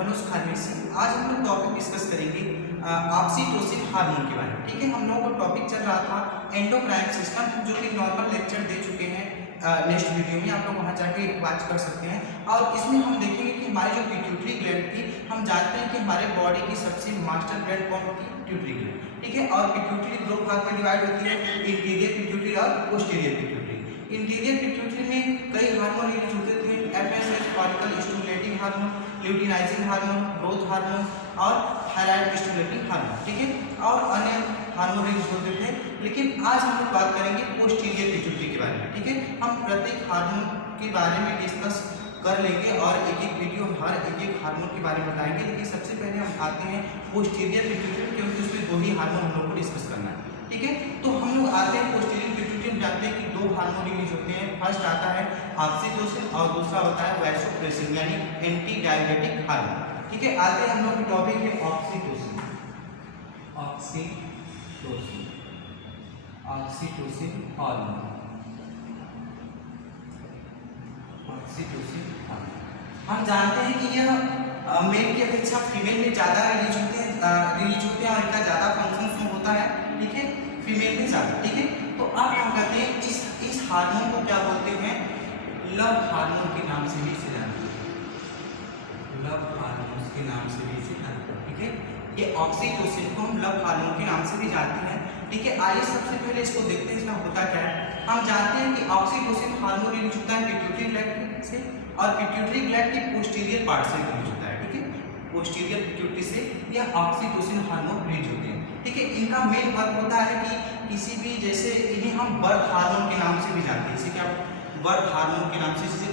मनोज खाने से। आज हम लोग टॉपिक डिस्कस करेंगे ऑक्सीटोसिन हार्मोन के बारे में। ठीक है, हम लोगों का टॉपिक चल रहा था एंडोक्राइन सिस्टम, जो कि नॉर्मल लेक्चर दे चुके हैं। नेक्स्ट वीडियो में आप लोग वहाँ जाके वॉच कर सकते हैं। और इसमें हम देखेंगे कि हमारी जो पिट्यूटरी ग्लैंड थी, हम जानते हैं कि हमारे बॉडी की सबसे मास्टर ग्लैंड कौन होती है? Pituitary gland. ठीक है, और पिट्यूटरी दो भाग में डिवाइड होती है, इंटीरियर पिट्यूटरी और पोस्टीरियर पिट्यूटरी। इंटीरियर पिट्यूटरी में कई हार्मोन रिलीज होते थे, FSH follicle stimulating hormone, luteinizing hormone, growth hormone और थायराइड स्टिमुलेटिंग हार्मोन। ठीक है, और अन्य हार्मोन रिलीज होते थे। लेकिन आज हम लोग बात करेंगे पोस्टीरियर पिट्यूटरी के बारे में। ठीक है, हम प्रत्येक हार्मोन के बारे में डिस्कस कर लेंगे और एक एक वीडियो हर एक हार्मोन के बारे में बताएंगे। लेकिन सबसे पहले हम आते हैं पोस्टीरियर पिट्यूटरी, क्योंकि उसमें दो ही हार्मोन हम लोग को डिस्कस करना है। ठीक है, तो हम लोग आते हैं पोस्टीरियर पिट्यूटरी में। जानते हैं कि दो हार्मोन रिलीज होते हैं। फर्स्ट आता है ऑक्सीटोसिन और दूसरा होता है वैसोप्रेसिन यानी एंटी डायबिटिक हार्मोन। ठीक है, आते हैं हम लोग की टॉपिक है oxytocin. Oxytocin oxytocin hormone. Oxytocin hormone हम जानते हैं कि यह मेल की अपेक्षा फीमेल में ज़्यादा रिलीज होते हैं और इनका ज़्यादा फंक्शन होता है। ठीक है, फीमेल में ज़्यादा। ठीक है, तो अब क्या कहते हैं, इस हार्मोन को क्या बोलते हैं? लव हार्मोन के नाम से भी इसे जानते हैं। लव हार्मोन के नाम से भी इसे जानते हैं। ठीक है, ये ऑक्सीटोसिन को हम लव हार्मोन के नाम से भी जानते हैं। ठीक है, आइए सबसे पहले इसको देखते हैं इसका होता क्या है। हम जानते हैं कि ऑक्सीटोसिन हार्मोन रिलीज होता है पिट्यूटरी ग्लैंड से, और पिट्यूटरी ग्लैंड के पोस्टीरियर पार्ट से रिलीज होता है। ठीक है, पोस्टीरियर पिट्यूटरी से यह ऑक्सीटोसिन हार्मोन रिलीज होते हैं। ठीक है, इनका मेन वर्क होता है कि किसी भी, जैसे इन्हें हम बर्थ हार्मोन के नाम से भी जानते हैं। इसे क्या बर्थ हार्मोन के नाम से, जैसे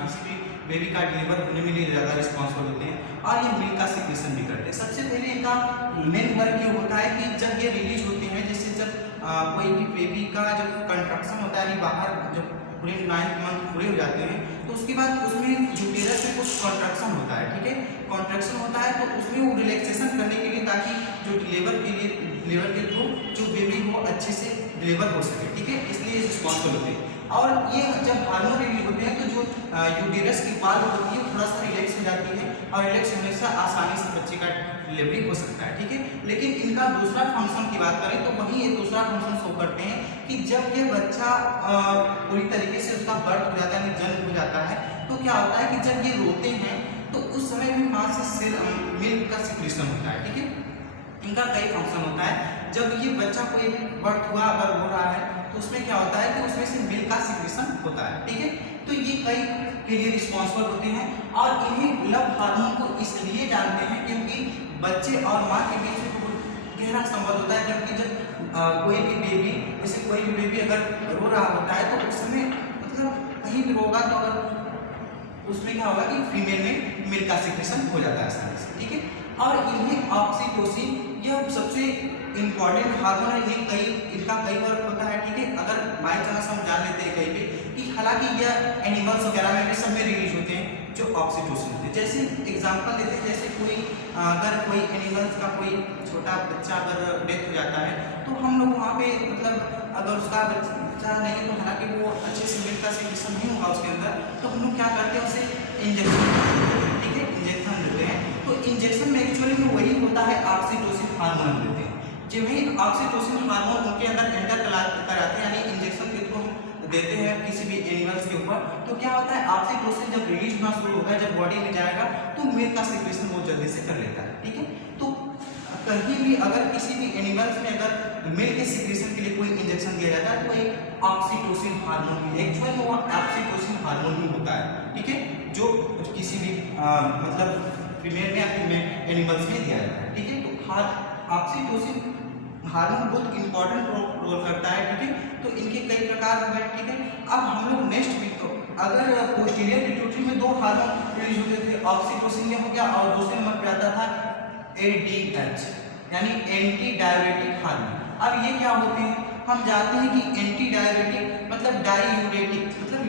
किसी भी बेबी का डिलीवर होने में नहीं ज़्यादा रिस्पॉन्सिबल होते हैं, और ये मिल्क का सिक्रेशन भी करते हैं। सबसे पहले इनका मेन वर्क ये होता है कि जब ये रिलीज होते हैं, जैसे जब कोई भी बेबी का जब कंट्रक्शन होता है, बाहर जब पूरे 9th मंथ पूरे हो जाते हैं, तो उसके बाद उसमें यूटेरस में कुछ कॉन्ट्रैक्शन होता है। ठीक है, कॉन्ट्रैक्शन होता है तो उसमें वो रिलैक्सेशन करने के लिए, ताकि जो डिलीवर के थ्रू जो बेबी हो अच्छे से डिलीवर हो सके। ठीक है, इसलिए रिस्पॉन्सिबल होते हैं। और ये जब हार्मोन रिलीज होते हैं तो जो यूटेरस की वाल होती है थोड़ा सा रिलैक्स हो जाती है, और रिलैक्स होने से आसानी से बच्चे का डिलीवरी हो सकता है। ठीक है, लेकिन इनका दूसरा फंक्शन की बात करें तो वहीं ये दूसरा फंक्शन शो करते हैं कि जब ये बच्चा पूरी तरीके से उसका बर्थ हो जाता है, जन्म हो जाता है, तो क्या होता है कि जब ये रोते हैं तो उस समय भी माँ से मिल्क का सिक्रेशन होता है। ठीक है, इनका कई फंक्शन होता है। जब ये बच्चा कोई बर्थ हुआ अगर हो रहा है तो उसमें क्या होता है कि उसमें से मिल्क का सिक्रेशन होता है। ठीक है, तो ये कई के लिए रिस्पॉन्सिबल होते हैं, और इन्हें लव हार्मोन को इसलिए जानते हैं क्योंकि बच्चे और माँ के बीच में बहुत गहरा संबंध होता है। जबकि जब कोई भी बेबी, जैसे कोई भी बेबी अगर रो रहा होता है तो उस समय मतलब कहीं भी रोगा तो अगर उसमें क्या होगा कि फीमेल में मिल्क का सिक्रेशन हो जाता है आसानी से। ठीक है, और इन्हें ऑक्सीटोसिन यह सबसे इंपॉर्टेंट हार्मोन है। इनका कई वर्क होता है। ठीक है, अगर बाई चांस हम जान लेते हैं कहीं पे कि हालांकि यह एनिमल्स वगैरह में भी सब में रिलीज होते हैं जो ऑक्सीटोसिन होते हैं। जैसे एग्जांपल देते हैं, जैसे अगर कोई एनिमल्स का कोई छोटा बच्चा अगर डेथ हो जाता है तो हम लोग वहाँ पे मतलब अगर उसका बच्चा नहीं, तो हालांकि वो अच्छे से मिल्क का सिक्रेशन नहीं होगा उसके अंदर, तो हम लोग क्या करते हैं उसे इंजेक्शन। ठीक है, इंजेक्शन देते हैं। तो इंजेक्शन में एक्चुअली में वही होता है ऑक्सीटोसिन हार्मोन देते हैं। जब ही ऑक्सीटोसिन हार्मोन उनके अंदर एंटर कराते हैं, यानी इंजेक्शन के थ्रू देते हैं किसी भी एनिमल्स के ऊपर, तो क्या होता है ऑक्सीटोसिन जब रिलीज होना शुरू होगा, जब बॉडी में जाएगा तो मिल्क का सिक्रेशन बहुत जल्दी से कर लेता है। ठीक है, तो कहीं भी अगर किसी भी एनिमल्स में अगर मिल्क के सिक्रेशन के लिए कोई इंजेक्शन दिया जाता है तो एक ऑक्सीटोसिन हार्मोन ही एक्चुअल में वो ऑक्सीटोसिन हार्मोन ही होता है। ठीक है, जो किसी भी मतलब फीमेल में या फिर एनिमल्स में दिया जाता है। ठीक है, तो ऑक्सीटोसिन हार्मोन बहुत इंपॉर्टेंट रोल करता है। ठीक है, तो इनके कई प्रकार हो गए। ठीक है, अब हम लोग नेक्स्ट वीक अगर पोस्टीरियर पिट्यूटरी में दो हार्मोन रिलीज होते थे, ऑक्सीटोसिन ये हो गया और दूसरे नंबर पे आता था ADH यानी एंटी डायरेटिक हार्मोन। अब ये क्या होते हैं? हम जानते हैं कि एंटी डायरेटिक मतलब डाईयूरेटिक, मतलब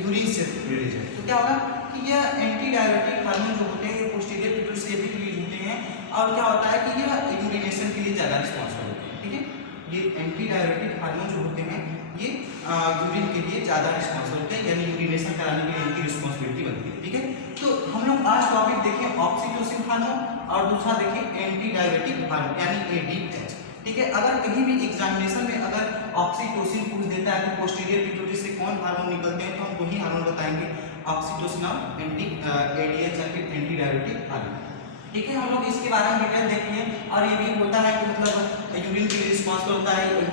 यूरिन से रिलीज है। तो क्या होगा कि यह एंटी डायरेटिक हार्मोन जो होते हैं पोस्टीरियर पिट्यूटरी से भी रिलीज होते हैं, और क्या होता है कि यह यूरिनेशन के लिए ज़्यादा रिस्पॉन्सिबल होते हैं। ठीक है, ये एंटी डायरेटिक हार्मोन जो होते हैं ये यूरिन के लिए ज़्यादा रिस्पॉन्सिबल होते हैं, यानी यूरिनेशन कराने के लिए इनकी रिस्पॉन्सिबिलिटी बनती है। ठीक है, तो हम लोग आज टॉपिक देखें ऑक्सीटोसिन हार्मोन और दूसरा देखिए एंटी डायबिटिक हार्मोन यानी ADH। ठीक है, अगर कहीं भी एग्जामिनेशन में अगर ऑक्सीटोसिन पूछ देता है कि पोस्टीरियर पिट्यूटरी से कौन हार्मोन निकलते हैं, तो हम वही हार्मोन बताएंगे, ऑक्सीटोसिन और ADH यानी एंटी डायबिटिक हार्मोन। ठीक है, हम लोग इसके बारे में डिटेल देखेंगे। और ये भी होता है कि मतलब यूरिन के लिए रिस्पॉन्सिबल होता है, यूरिन